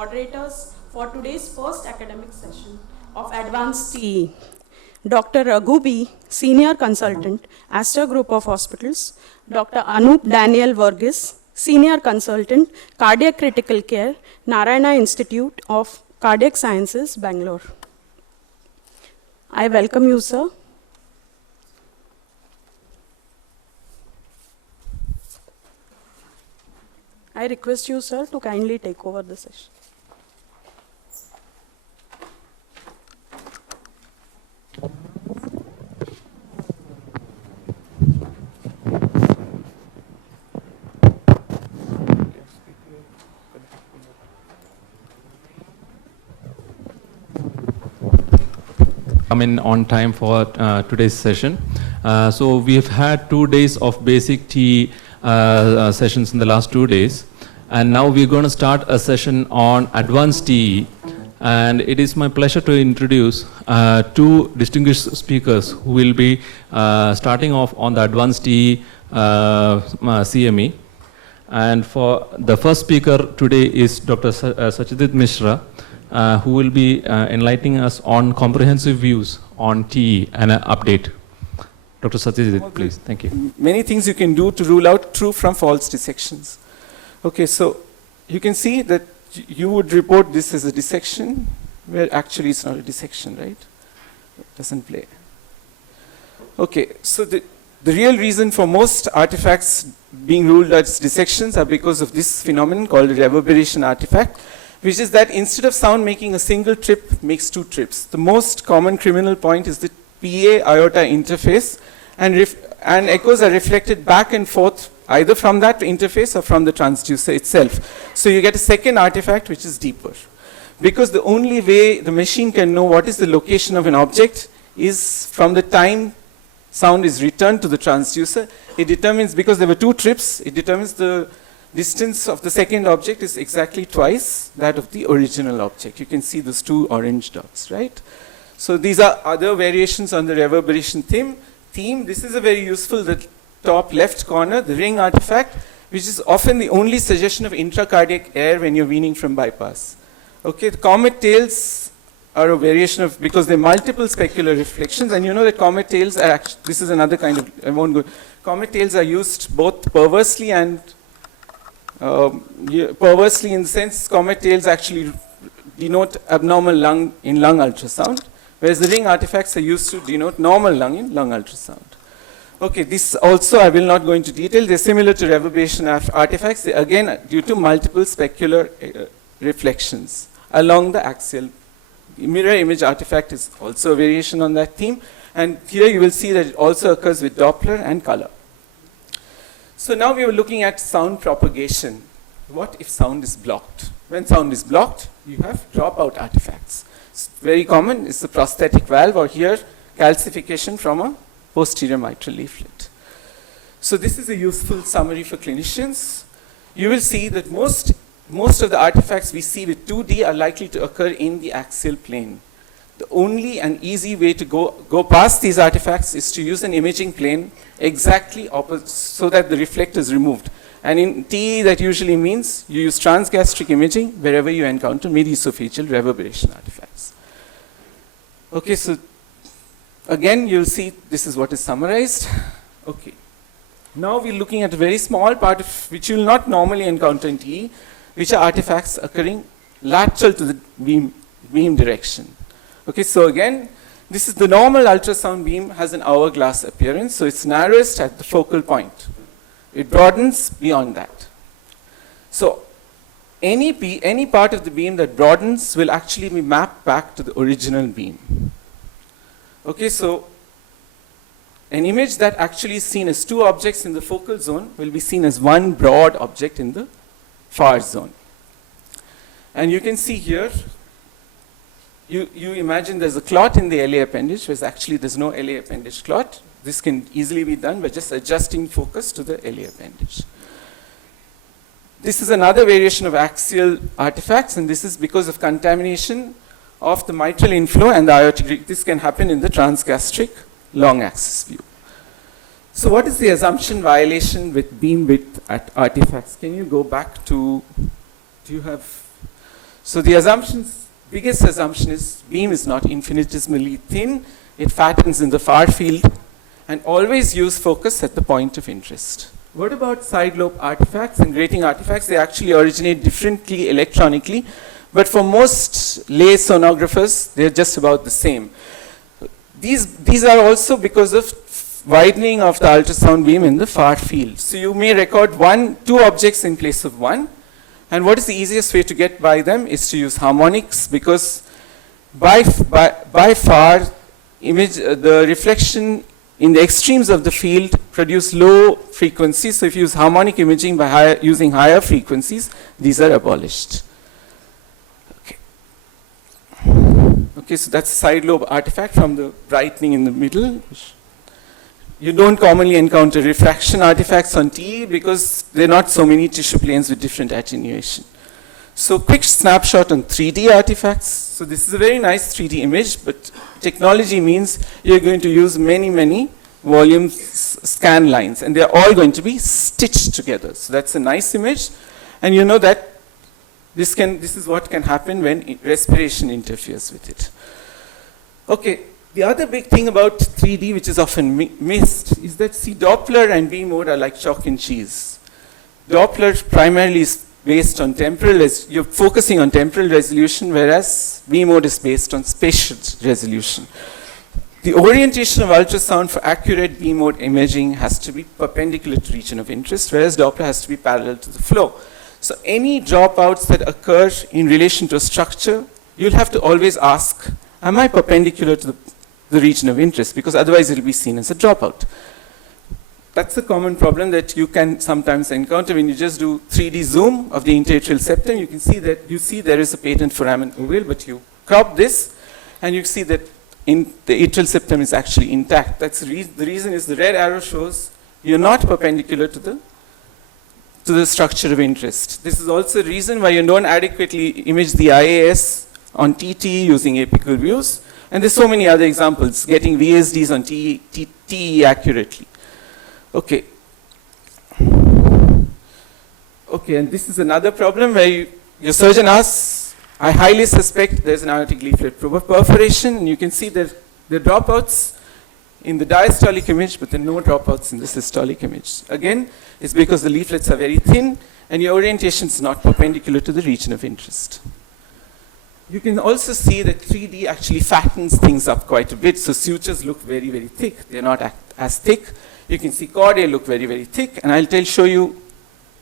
Moderators for today's first academic session of Advanced TE. Dr. Raghu B., Senior Consultant, Aster Group of Hospitals. Dr. Anup Daniel Varghese, Senior Consultant, Cardiac Critical Care, Narayana Institute of Cardiac Sciences, Bangalore. I welcome you, sir. I request you, sir, to kindly take over the session. Come in on time for today's session. So we've had 2 days of basic TE sessions in the last 2 days, and now we're going to start a session on advanced TE. And it is my pleasure to introduce 2 distinguished speakers who will be starting off on the advanced TE CME. And for the first speaker today is Dr. Satyajeet Misra, who will be enlightening us on comprehensive views on TE and an update. Dr. Satyajeet, please. Thank you. Many things you can do to rule out true from false dissections. Okay, so you can see that you would report this as a dissection, where actually it's not a dissection, right? It doesn't play. Okay, so the real reason for most artifacts being ruled as dissections are because of this phenomenon called a reverberation artifact, which is that instead of sound making a single trip, makes 2 trips. The most common criminal point is the PA-aorta interface, and echoes are reflected back and forth either from that interface or from the transducer itself. So you get a second artifact which is deeper. Because the only way the machine can know what is the location of an object is from the time sound is returned to the transducer. It determines, because there were 2 trips, it determines the distance of the second object is exactly twice that of the original object. You can see those 2 orange dots, right? So these are other variations on the reverberation theme. This is a very useful, the top left corner, the ring artifact, which is often the only suggestion of intracardiac air when you're weaning from bypass. Okay, the comet tails are a variation of, because they're multiple specular reflections, and you know that comet tails are actually, this is another kind of, I won't go, comet tails are used both perversely and perversely in the sense comet tails actually denote abnormal lung in lung ultrasound, whereas the ring artifacts are used to denote normal lung in lung ultrasound. Okay, this also I will not go into detail. They're similar to reverberation artifacts. They again due to multiple specular reflections along the axial. Mirror image artifact is also a variation on that theme. And here you will see that it also occurs with Doppler and color. So now we were looking at sound propagation. What if sound is blocked? When sound is blocked, you have dropout artifacts. It's very common. It's the prosthetic valve, or here calcification from a posterior mitral leaflet. So this is a useful summary for clinicians. You will see that most of the artifacts we see with 2D are likely to occur in the axial plane. The only and easy way to go past these artifacts is to use an imaging plane exactly opposite, so that the reflector is removed. And in TE, that usually means you use transgastric imaging wherever you encounter mid-esophageal reverberation artifacts. Okay, so again, you'll see this is what is summarized. Okay. Now we're looking at a very small part of which you'll not normally encounter in TE, which are artifacts occurring lateral to the beam direction. Okay, so again, this is the normal ultrasound beam has an hourglass appearance, so it's narrowest at the focal point. It broadens beyond that. So any part of the beam that broadens will actually be mapped back to the original beam. Okay, so an image that actually is seen as 2 objects in the focal zone will be seen as 1 broad object in the far zone. And you can see here, you imagine there's a clot in the LA appendage, whereas actually there's no LA appendage clot. This can easily be done by just adjusting focus to the LA appendage. This is another variation of axial artifacts, and this is because of contamination of the mitral inflow and the aortic. This can happen in the transgastric long axis view. So what is the assumption violation with beam width at artifacts? Can you go back to, do you have, So the biggest assumption is beam is not infinitesimally thin, it fattens in the far field, and always use focus at the point of interest. What about side lobe artifacts and grating artifacts? They actually originate differently electronically, but for most lay sonographers, they're just about the same. These are also because of widening of the ultrasound beam in the far field. So you may record two objects in place of one, and what is the easiest way to get by them is to use harmonics, because by far the reflection in the extremes of the field produce low frequencies. So if you use harmonic imaging by using higher frequencies, these are abolished. Okay, so that's a side lobe artifact from the brightening in the middle. You don't commonly encounter refraction artifacts on TE because there are not so many tissue planes with different attenuation. So quick snapshot on 3D artifacts. So this is a very nice 3D image, but technology means you're going to use many volume scan lines, and they're all going to be stitched together. So that's a nice image, and you know that this is what can happen when respiration interferes with it. Okay, the other big thing about 3D, which is often missed, is that Doppler and B mode are like chalk and cheese. Doppler primarily is based on you're focusing on temporal resolution, whereas B mode is based on spatial resolution. The orientation of ultrasound for accurate B mode imaging has to be perpendicular to region of interest, whereas Doppler has to be parallel to the flow. So any dropouts that occur in relation to a structure, you'll have to always ask, am I perpendicular to the region of interest? Because otherwise it will be seen as a dropout. That's a common problem that you can sometimes encounter when you just do 3D zoom of the interatrial septum. You can see that there is a patent foramen ovale, but you crop this and you see that the atrial septum is actually intact. That's the reason is the red arrow shows you're not perpendicular to the structure of interest. This is also a reason why you don't adequately image the IAS on TT using apical views. And there's so many other examples, getting VSDs on TE accurately. Okay. Okay, and this is another problem where your surgeon asks, I highly suspect there's an aortic leaflet perforation, and you can see that there are dropouts in the diastolic image, but there are no dropouts in the systolic image. Again, it's because the leaflets are very thin, and your orientation is not perpendicular to the region of interest. You can also see that 3D actually fattens things up quite a bit, so sutures look very thick. They're not as thick. You can see chordae look very thick, and I'll show you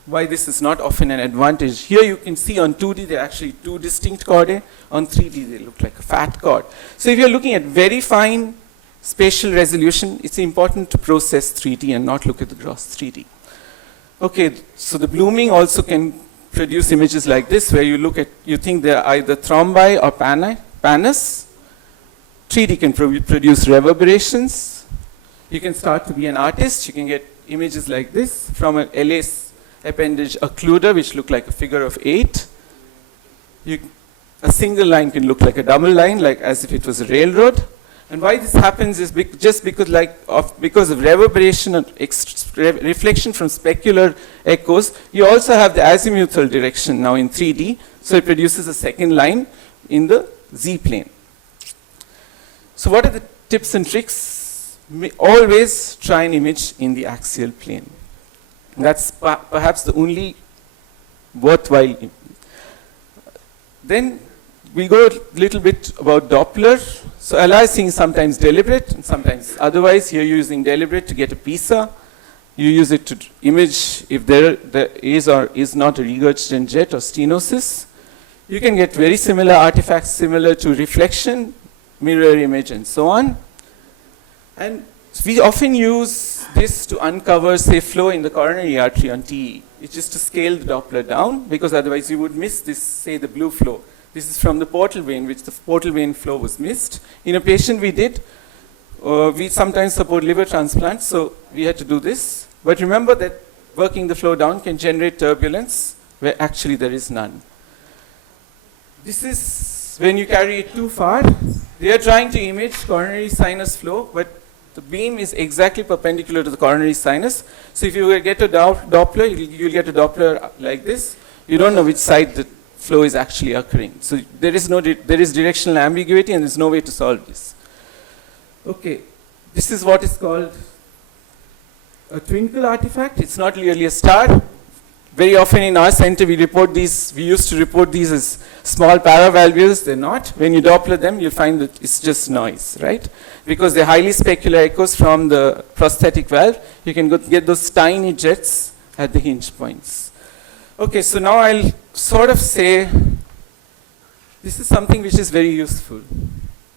why this is not often an advantage. Here you can see on 2D they're actually two distinct chordae. On 3D they look like a fat cord. So if you're looking at very fine spatial resolution, it's important to process 3D and not look at the gross 3D. Okay, so the blooming also can produce images like this, where you think they're either thrombi or pannus. 3D can produce reverberations. You can start to be an artist. You can get images like this from an LS appendage occluder, which look like a figure of 8. A single line can look like a double line, like as if it was a railroad. And why this happens is just because of reverberation and reflection from specular echoes. You also have the azimuthal direction now in 3D, so it produces a second line in the Z plane. So what are the tips and tricks? Always try and image in the axial plane. That's perhaps the only worthwhile. Then we go a little bit about Doppler. So aliasing is sometimes deliberate and sometimes otherwise. Here you're using deliberate to get a PISA. You use it to image if there is or is not a regurgitant jet or stenosis. You can get very similar artifacts similar to reflection, mirror image, and so on. And we often use this to uncover, say, flow in the coronary artery on TE. It's just to scale the Doppler down, because otherwise you would miss this, say, the blue flow. This is from the portal vein, which the portal vein flow was missed. In a patient we sometimes support liver transplants, so we had to do this. But remember that working the flow down can generate turbulence, where actually there is none. This is when you carry it too far. They are trying to image coronary sinus flow, but the beam is exactly perpendicular to the coronary sinus. So if you get a Doppler, you'll get a Doppler like this. You don't know which side the flow is actually occurring. So there is directional ambiguity and there's no way to solve this. Okay, this is what is called a twinkle artifact. It's not really a star. Very often in our center we used to report these as small paravalvules. They're not. When you Doppler them, you'll find that it's just noise, right? Because they're highly specular echoes from the prosthetic valve. You can get those tiny jets at the hinge points. Okay, so now I'll sort of say, this is something which is very useful.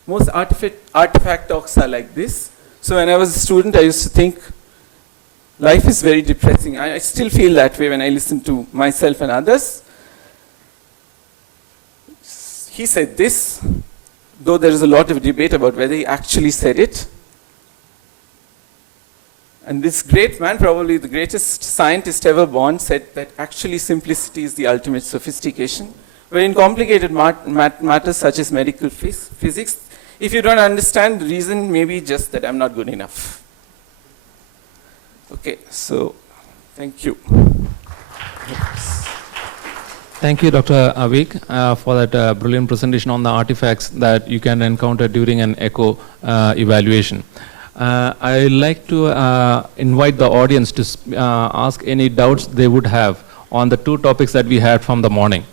Most artifact talks are like this. So when I was a student, I used to think, life is very depressing. I still feel that way when I listen to myself and others. He said this, though there is a lot of debate about whether he actually said it. And this great man, probably the greatest scientist ever born, said that actually simplicity is the ultimate sophistication. Where in complicated matters such as medical physics, if you don't understand the reason, maybe just that I'm not good enough. Okay, so thank you. Thank you, Dr. Avik, for that brilliant presentation on the artifacts that you can encounter during an echo evaluation. I'd like to invite the audience to ask any doubts they would have on the two topics that we had from the morning.